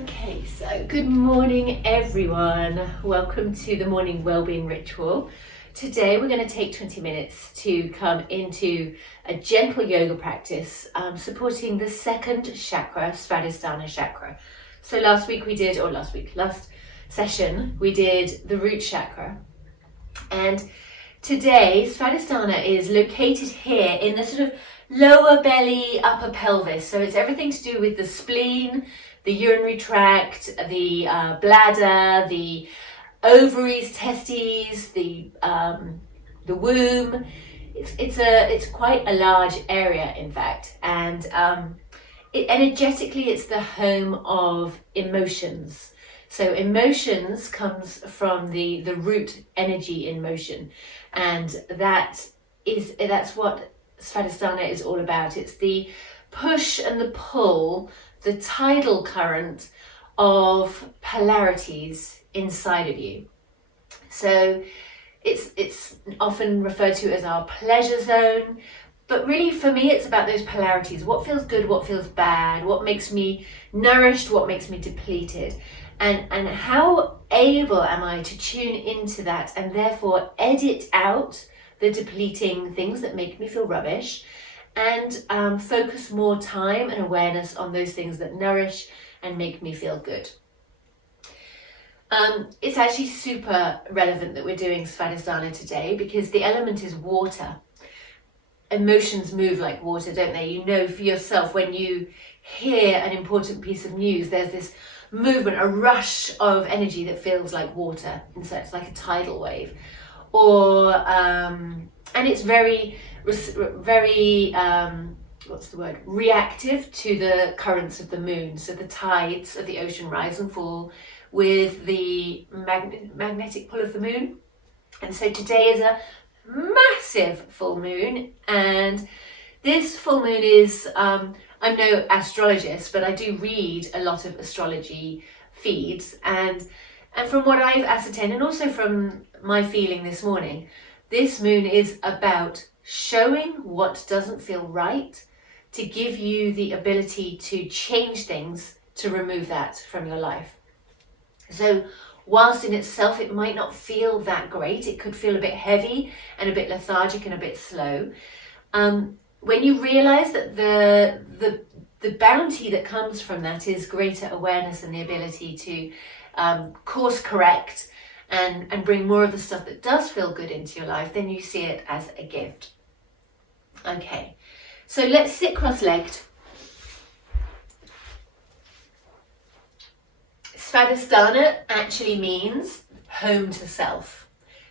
Okay, so good morning everyone. Welcome to the morning Wellbeing Ritual. Today we're going to take 20 minutes to come into a gentle yoga practice supporting the second chakra, Svadisthana Chakra. So last session we did the root chakra, and today Svadhisthana is located here in the sort of lower belly, upper pelvis. So it's everything to do with the spleen, the urinary tract, the bladder, the ovaries, testes, the womb. It's quite a large area, in fact, and energetically it's the home of emotions. So emotions comes from the root energy in motion, and that's what Svadhisthana is all about. It's the push and the pull, the tidal current of polarities inside of you. So it's often referred to as our pleasure zone, but really for me it's about those polarities. What feels good, what feels bad, what makes me nourished, what makes me depleted, and how able am I to tune into that and therefore edit out the depleting things that make me feel rubbish, and focus more time and awareness on those things that nourish and make me feel good. It's actually super relevant that we're doing Svadhisthana today because the element is water. Emotions move like water, don't they? You know for yourself, when you hear an important piece of news, there's this movement, a rush of energy that feels like water, and so it's like a tidal wave. Or and it's very reactive to the currents of the moon. So the tides of the ocean rise and fall with the magnetic pull of the moon. And so today is a massive full moon, and this full moon is I'm no astrologist, but I do read a lot of astrology feeds, and from what I've ascertained, and also from my feeling this morning, this moon is about showing what doesn't feel right, to give you the ability to change things, to remove that from your life. So whilst in itself it might not feel that great, it could feel a bit heavy and a bit lethargic and a bit slow, when you realize that the bounty that comes from that is greater awareness and the ability to course correct and bring more of the stuff that does feel good into your life, then you see it as a gift. Okay, so let's sit cross-legged. Svadhisthana actually means home to self.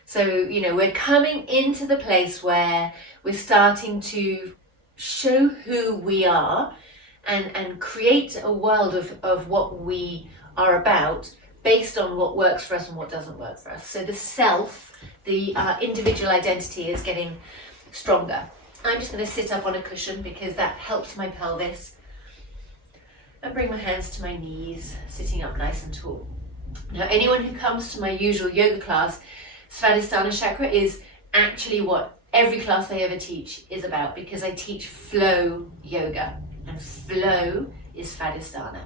So, we're coming into the place where we're starting to show who we are and create a world of what we are about based on what works for us and what doesn't work for us. So the self, the individual identity is getting stronger. I'm just going to sit up on a cushion because that helps my pelvis. And bring my hands to my knees, sitting up nice and tall. Now, anyone who comes to my usual yoga class, Svadhisthana Chakra is actually what every class I ever teach is about, because I teach flow yoga, and flow is Svadhisthana.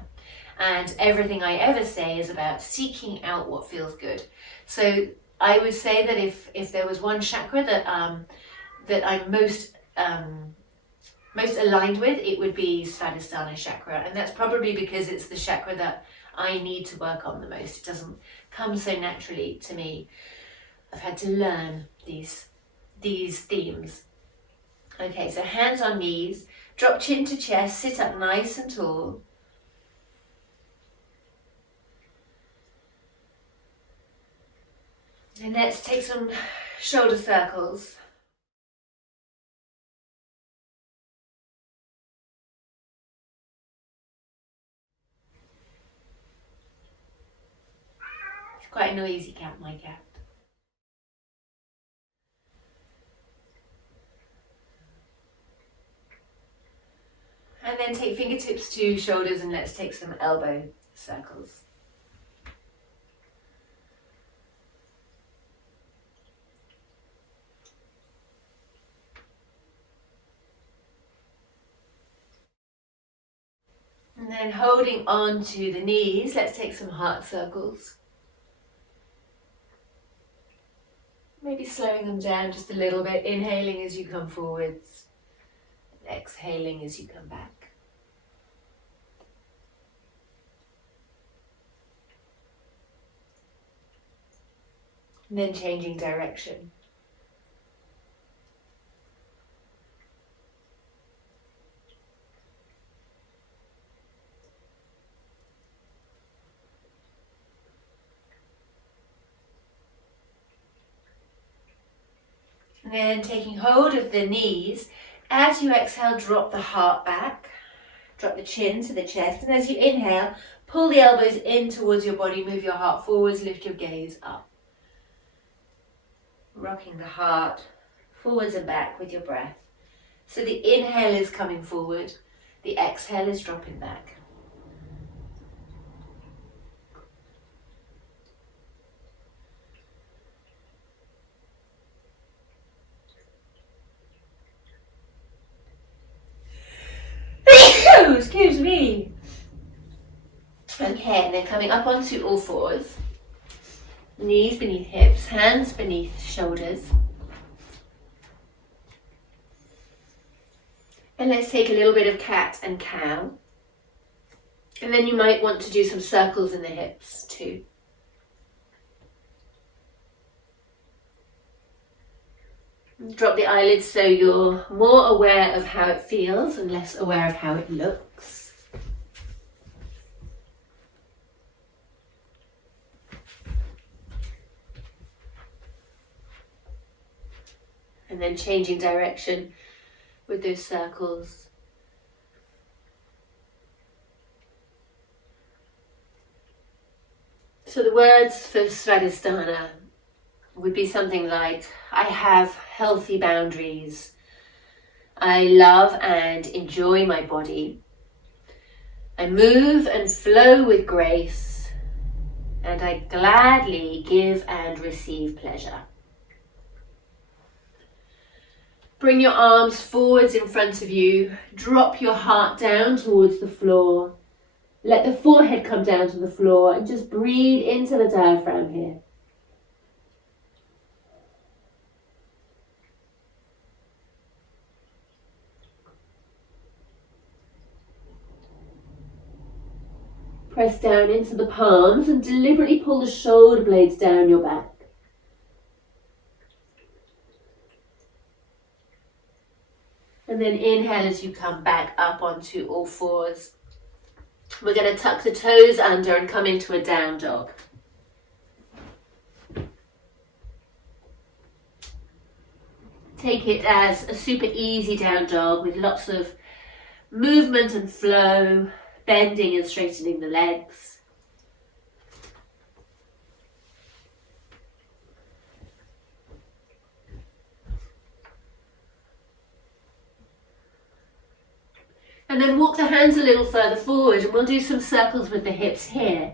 And everything I ever say is about seeking out what feels good. So I would say that if there was one chakra that I'm most aligned with, it would be Svadhisthana Chakra, and that's probably because it's the chakra that I need to work on the most. It doesn't come so naturally to me. I've had to learn these themes. Okay, so hands on knees, drop chin to chest, sit up nice and tall. And let's take some shoulder circles. It's quite a noisy cat, my cat. And then take fingertips to shoulders, and let's take some elbow circles. And then holding on to the knees, let's take some heart circles. Maybe slowing them down just a little bit, inhaling as you come forwards, and exhaling as you come back. And then changing direction. And then taking hold of the knees, as you exhale, drop the heart back, drop the chin to the chest, and as you inhale, pull the elbows in towards your body, move your heart forwards, lift your gaze up. Rocking the heart forwards and back with your breath. So the inhale is coming forward, the exhale is dropping back. Excuse me. Okay, and then coming up onto all fours. Knees beneath hips, hands beneath shoulders. And let's take a little bit of cat and cow. And then you might want to do some circles in the hips too. Drop the eyelids so you're more aware of how it feels and less aware of how it looks. And then changing direction with those circles. So the words for Svadisthana would be something like, I have healthy boundaries. I love and enjoy my body. I move and flow with grace. And I gladly give and receive pleasure. Bring your arms forwards in front of you. Drop your heart down towards the floor. Let the forehead come down to the floor and just breathe into the diaphragm here. Press down into the palms and deliberately pull the shoulder blades down your back. And then inhale as you come back up onto all fours. We're going to tuck the toes under and come into a down dog. Take it as a super easy down dog with lots of movement and flow, bending and straightening the legs. And then walk the hands a little further forward and we'll do some circles with the hips here.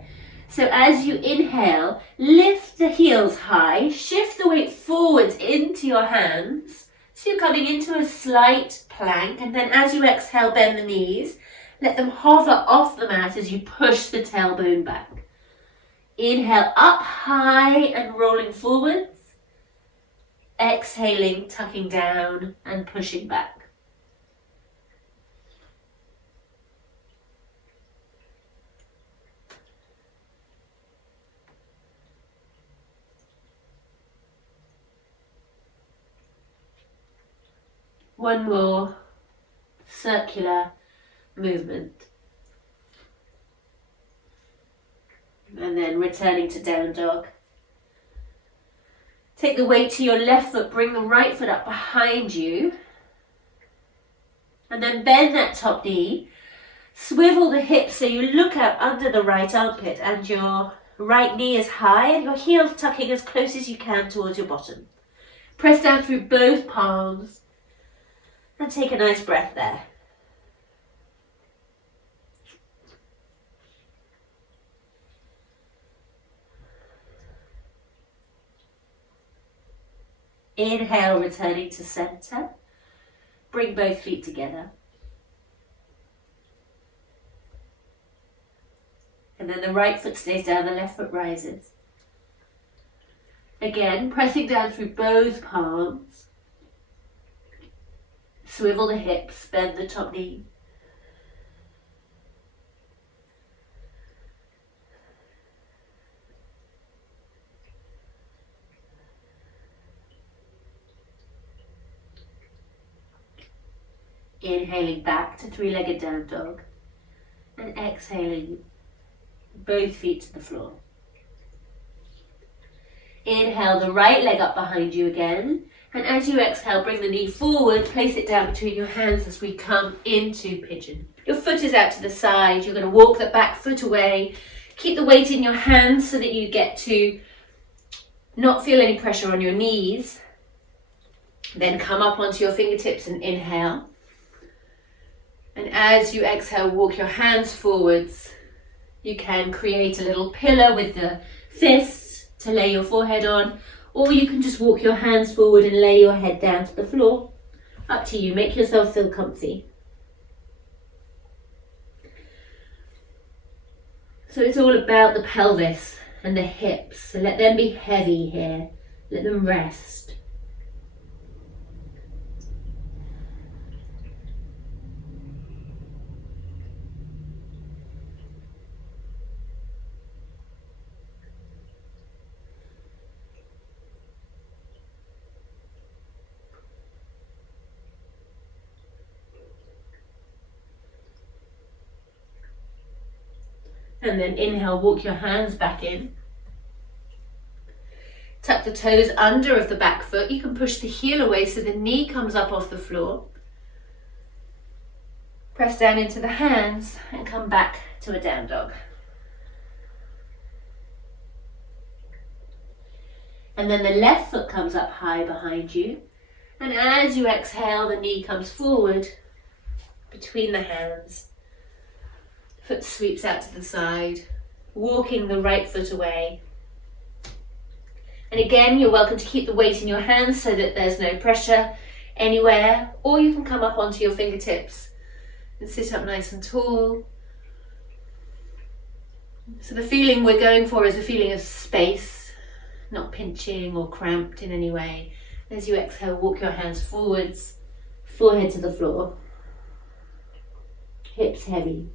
So as you inhale, lift the heels high, shift the weight forwards into your hands. So you're coming into a slight plank, and then as you exhale, bend the knees. Let them hover off the mat as you push the tailbone back. Inhale up high and rolling forwards. Exhaling, tucking down and pushing back. One more circular movement. And then returning to down dog. Take the weight to your left foot, bring the right foot up behind you. And then bend that top knee. Swivel the hips so you look out under the right armpit and your right knee is high and your heels tucking as close as you can towards your bottom. Press down through both palms. And take a nice breath there. Inhale, returning to center. Bring both feet together. And then the right foot stays down, the left foot rises. Again, pressing down through both palms. Swivel the hips, bend the top knee. Inhaling back to three-legged down dog. And exhaling both feet to the floor. Inhale the right leg up behind you again. And as you exhale, bring the knee forward, place it down between your hands as we come into pigeon. Your foot is out to the side. You're going to walk the back foot away. Keep the weight in your hands so that you get to not feel any pressure on your knees. Then come up onto your fingertips and inhale. And as you exhale, walk your hands forwards. You can create a little pillar with the fists to lay your forehead on, or you can just walk your hands forward and lay your head down to the floor. Up to you, make yourself feel comfy. So it's all about the pelvis and the hips. So let them be heavy here. Let them rest. And then inhale, walk your hands back in. Tuck the toes under of the back foot. You can push the heel away so the knee comes up off the floor. Press down into the hands and come back to a down dog. And then the left foot comes up high behind you. And as you exhale, the knee comes forward between the hands. Foot sweeps out to the side, walking the right foot away. And again, you're welcome to keep the weight in your hands so that there's no pressure anywhere, or you can come up onto your fingertips and sit up nice and tall. So the feeling we're going for is a feeling of space, not pinching or cramped in any way. As you exhale, walk your hands forwards, forehead to the floor, hips heavy.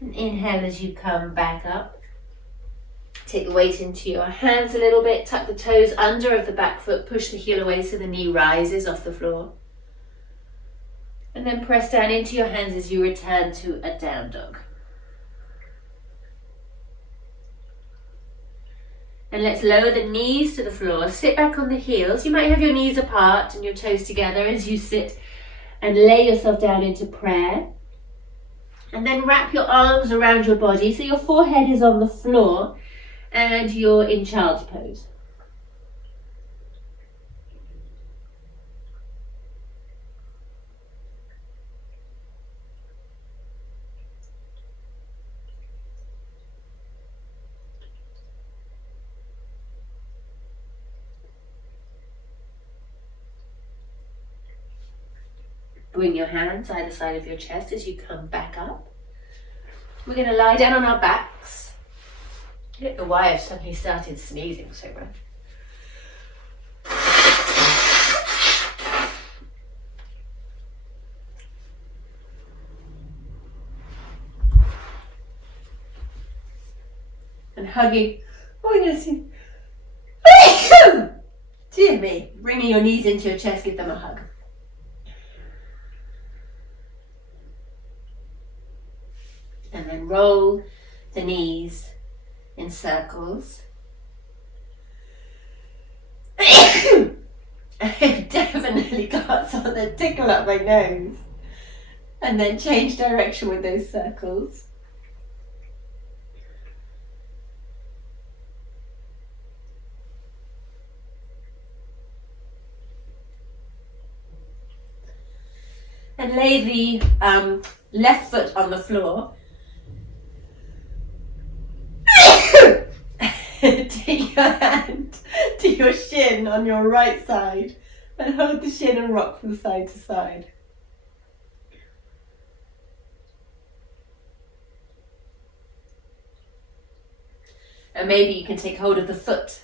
And inhale as you come back up. Take the weight into your hands a little bit. Tuck the toes under of the back foot. Push the heel away so the knee rises off the floor. And then press down into your hands as you return to a down dog. And let's lower the knees to the floor. Sit back on the heels. You might have your knees apart and your toes together as you sit and lay yourself down into prayer. And then wrap your arms around your body so your forehead is on the floor and you're in child's pose. Bring your hands either side of your chest as you come back up. We're going to lie down on our backs. I don't know why I've suddenly started sneezing so much. And hugging. Oh, I'm going to see. Dear me. Bringing your knees into your chest, give them a hug. And then roll the knees in circles. I've definitely got some that tickle up my nose. And then change direction with those circles. And lay the left foot on the floor. Take your hand to your shin on your right side and hold the shin and rock from side to side. And maybe you can take hold of the foot,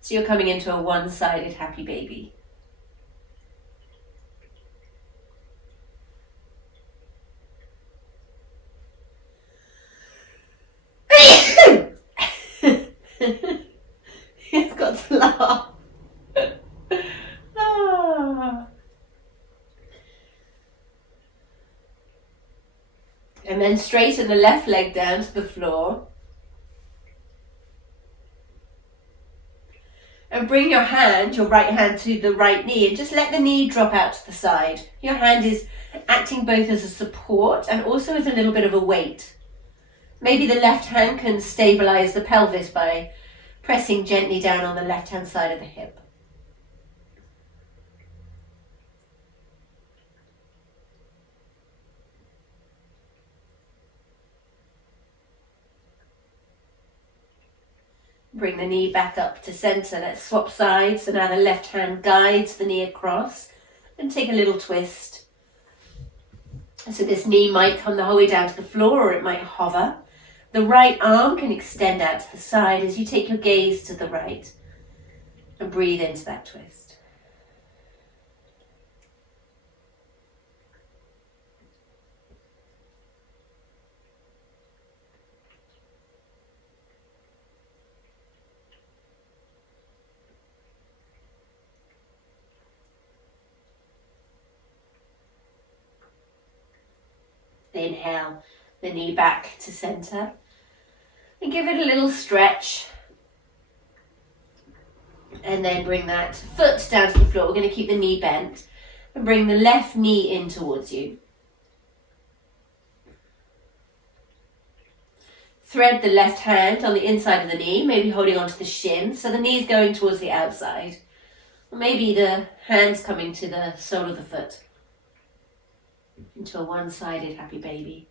so you're coming into a one-sided happy baby. He's got to laugh. And then straighten the left leg down to the floor. And bring your right hand to the right knee, and just let the knee drop out to the side. Your hand is acting both as a support and also as a little bit of a weight. Maybe the left hand can stabilize the pelvis by pressing gently down on the left hand side of the hip. Bring the knee back up to center. Let's swap sides. So now the left hand guides the knee across and take a little twist. So this knee might come the whole way down to the floor, or it might hover. The right arm can extend out to the side as you take your gaze to the right and breathe into that twist. Inhale, the knee back to center and give it a little stretch. And then bring that foot down to the floor. We're going to keep the knee bent and bring the left knee in towards you. Thread the left hand on the inside of the knee, maybe holding onto the shin, so the knee's going towards the outside. Or maybe the hand's coming to the sole of the foot. Into a one-sided happy baby.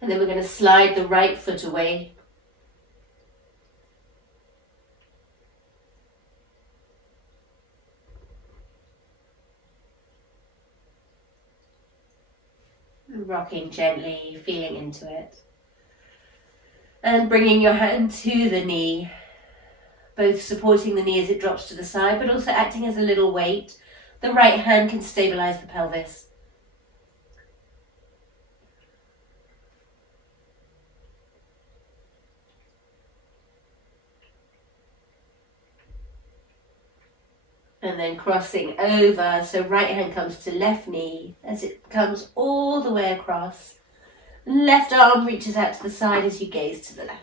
And then we're going to slide the right foot away. And rocking gently, feeling into it. And bringing your hand to the knee, both supporting the knee as it drops to the side, but also acting as a little weight. The right hand can stabilize the pelvis. And then crossing over, so right hand comes to left knee as it comes all the way across. Left arm reaches out to the side as you gaze to the left.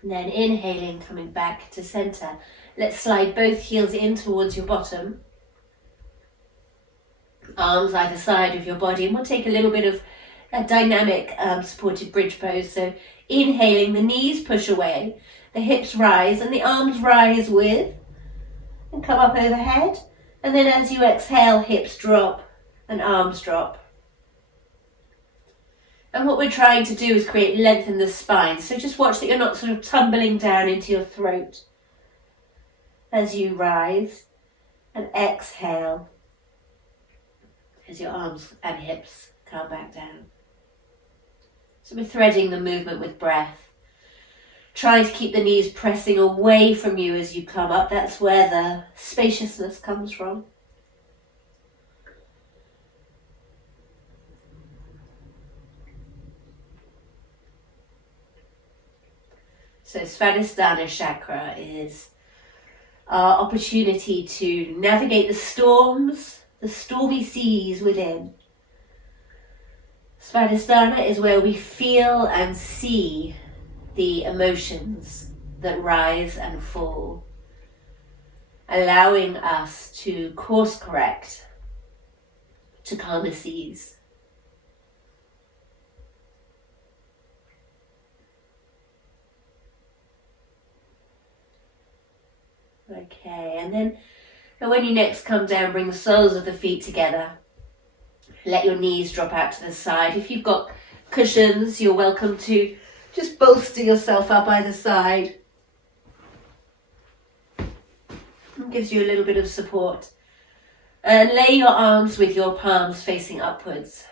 And then inhaling, coming back to center. Let's slide both heels in towards your bottom. Arms either side of your body. And we'll take a little bit of a dynamic supported bridge pose. So inhaling, the knees push away. The hips rise and the arms rise with. And come up overhead. And then as you exhale, hips drop and arms drop. And what we're trying to do is create length in the spine. So just watch that you're not sort of tumbling down into your throat as you rise, and exhale as your arms and hips come back down. So we're threading the movement with breath. Trying to keep the knees pressing away from you as you come up. That's where the spaciousness comes from. So Svadisthana Chakra is our opportunity to navigate the storms, the stormy seas within. Svadhisthana is where we feel and see the emotions that rise and fall, allowing us to course correct to calmer seas. Okay, and then when you next come down, bring the soles of the feet together. Let your knees drop out to the side. If you've got cushions, you're welcome to just bolster yourself up either side. It gives you a little bit of support. And lay your arms with your palms facing upwards.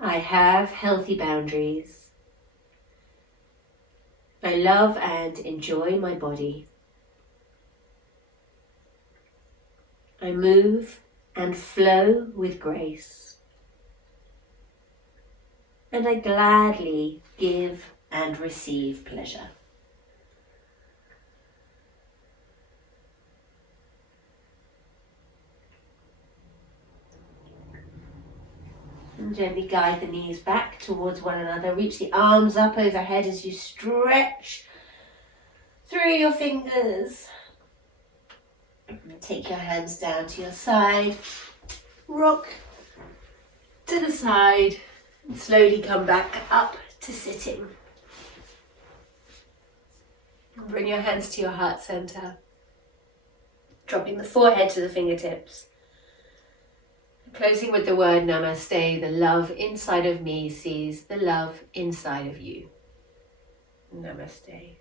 I have healthy boundaries. I love and enjoy my body. I move and flow with grace. And I gladly give and receive pleasure. And gently guide the knees back towards one another. Reach the arms up overhead as you stretch through your fingers. And take your hands down to your side. Rock to the side and slowly come back up to sitting. And bring your hands to your heart center. Dropping the forehead to the fingertips. Closing with the word Namaste, the love inside of me sees the love inside of you. Namaste.